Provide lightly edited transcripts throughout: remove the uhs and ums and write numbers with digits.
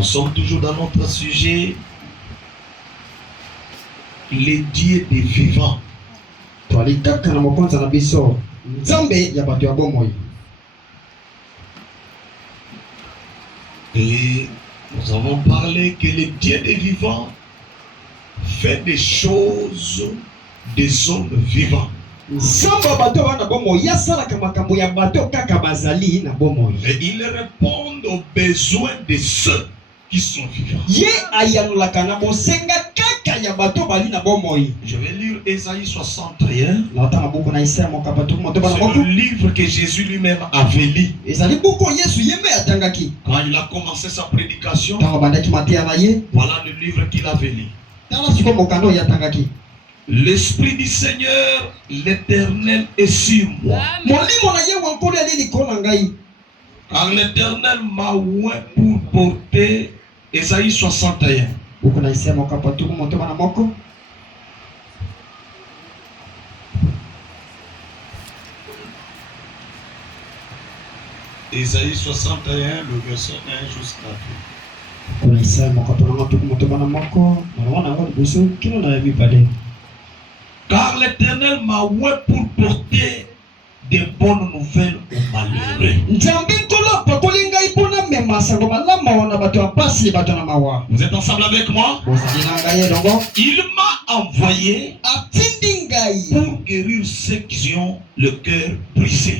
Nous sommes toujours dans notre sujet, les dieux des vivants. Et nous avons parlé que le Dieu des vivants fait des choses des hommes vivants. Et il répond aux besoins de ceux qui sont vivants. Je vais lire Ésaïe 61. C'est le livre que Jésus lui-même avait lu. Quand il a commencé sa prédication, voilà le livre qu'il avait lu. L'Esprit du Seigneur, l'Éternel est sur moi. Car l'Éternel m'a oint pour porter Ésaïe 61. Ésaïe 61, le verset 1 jusqu'à 2. Car l'Éternel m'a oint pour porter des bonnes nouvelles aux malheureux. Vous êtes ensemble avec moi? Il m'a envoyé pour guérir ceux qui ont le cœur brisé.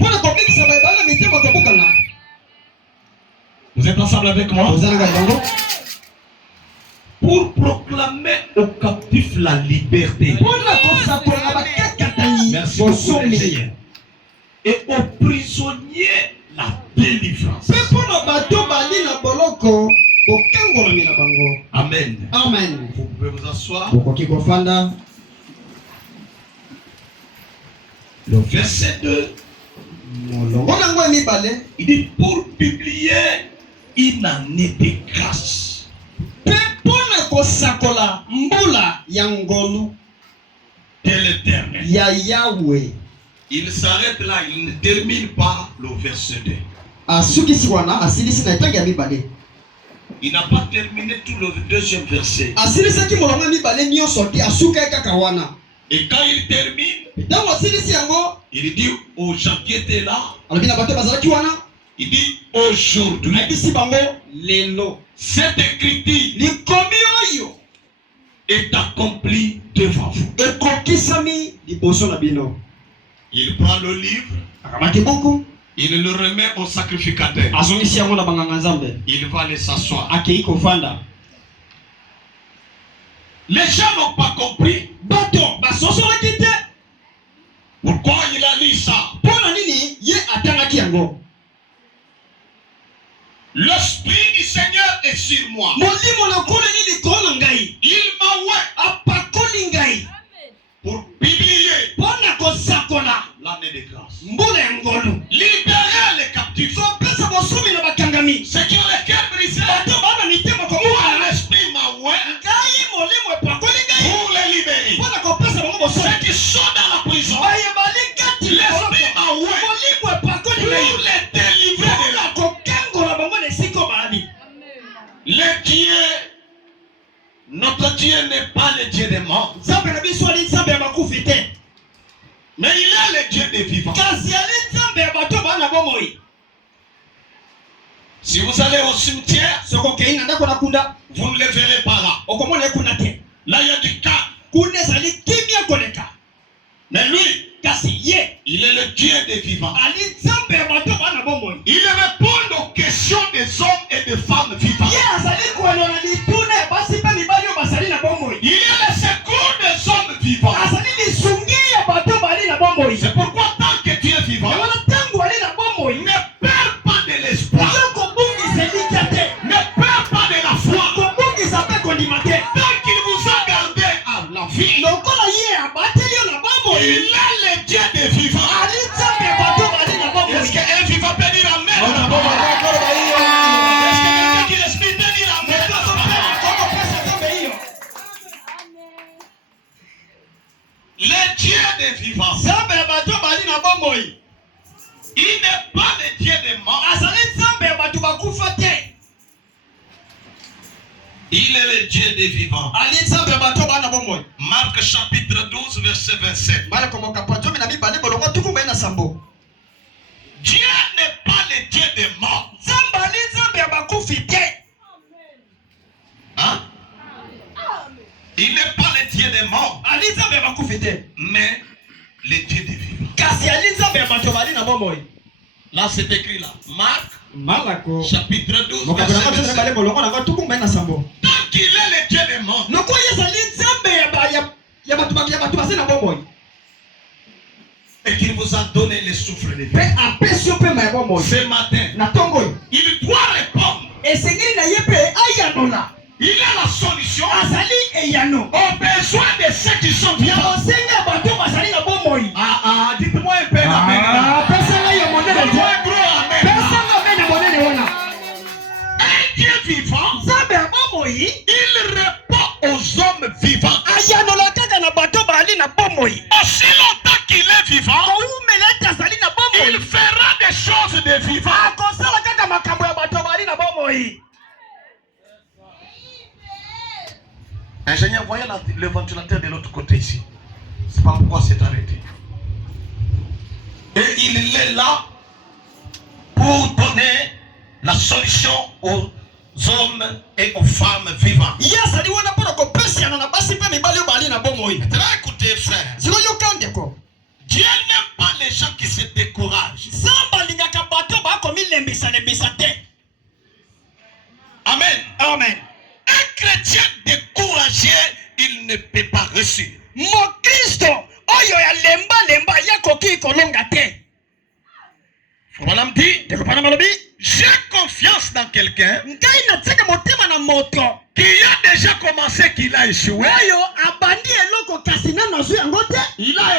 Vous êtes ensemble avec moi? Pour proclamer aux captifs la liberté. Merci beaucoup, et aux prisonniers la délivrance. Amen. Amen. Vous pouvez vous asseoir. Le verset 2. Il dit pour publier une année de grâce. De l'Éternel. Il s'arrête là, il ne termine pas le verset 2. Il n'a pas terminé tout le deuxième verset. Et quand il termine, il dit aux gens qui étaient là, il dit aujourd'hui, cette écriture est accomplie devant vous. Il prend le livre, il le remet au sacrificateur. Il va aller s'asseoir. Les gens n'ont pas compris pourquoi il a dit ça. L'Esprit du Seigneur est sur moi. Il m'a oint pour publier l'année de grâce. Libérer les captifs. Ceux qui ont le cœur brisé. L'Esprit m'a oint pour les libérer. Ceux qui sont dans la prison. L'Esprit m'a oint pour les délivrer de la le Dieu, notre Dieu n'est pas le Dieu des morts, mais il est le Dieu des vivants. Si vous allez au cimetière, vous ne le verrez pas là. Là il y a du cas. Mais lui, il est le Dieu des vivants. Il répond aux questions des hommes et des femmes vivants. Il est le secours des hommes vivants. C'est pourquoi tant que tu es vivant, ne perds pas de l'espoir. Ne perds pas de la foi. Tant qu'il vous a gardé à la vie, il est le Dieu des vivants. Est-ce qu'un vivant peut dire amen? Est-ce que quelqu'un qui respire peut dire amen? Le Dieu des vivants, il n'est pas le Dieu des morts. Il est le Dieu des vivants. Marc chapitre 12 verset 27. Dieu n'est pas le Dieu des morts. Hein? Il n'est pas le Dieu des morts, mais le Dieu des vivants. Là c'est écrit là. Marc chapitre 12 verset 27. Tant qu'il est le Dieu des morts, et qu'il vous a donné le souffle de vie ce matin, il doit répondre. Il a la solution aux besoins de ceux qui sont vivants. Dites-moi un peu amen. Un Dieu vivant, il répond aux hommes vivants. Aussi longtemps qu'il est vivant, il fera des choses de vivants. Ingénieur, voyez le ventilateur de l'autre côté ici. C'est pas pourquoi c'est arrêté. Et il est là pour donner la solution aux hommes et aux femmes vivants. Écoutez, frère. Dieu n'aime pas les gens qui se découragent. Amen. Amen. Un chrétien découragé, il ne peut pas réussir. Madame dit, j'ai confiance dans quelqu'un qui a déjà commencé, qu'il a échoué. Il a